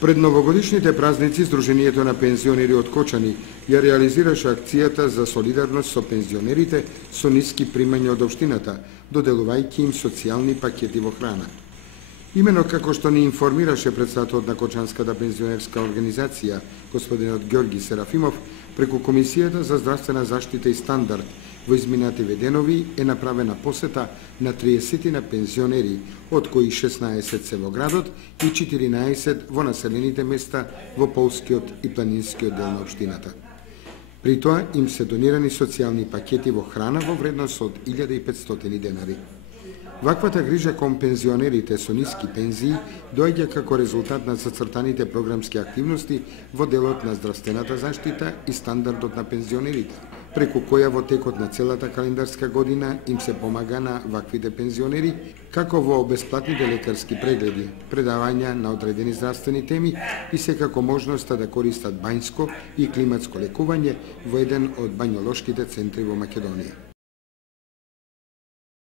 Пред новогодишните празници Сдруженијето на пензионери од Кочани ја реализираше акцијата за солидарност со пензионерите со ниски примања од општината, доделувајќи им социјални пакети во храна. Имено како што ни информираше председателот на Кочанската пензионерска организација, господинот Ѓорги Серафимов, преку Комисијата за здравствена заштита и стандард во изминативе денови е направена посета на 30 на пензионери, од кои 16 се во градот и 14 во населените места во Полскиот и Планинскиот дел на општината. При тоа им се донирани социјални пакети во храна во вредност од 1500 денари. Ваквата грижа кон пензионерите со ниски пензии доаѓа како резултат на зацртаните програмски активности во делот на здравствената заштита и стандардот на пензионерите, преку која во текот на целата календарска година им се помага на ваквите пензионери, како во бесплатните лекарски прегледи, предавања на одредени здравствени теми и секако можноста да користат бањско и климатско лекување во еден од бањолошките центри во Македонија.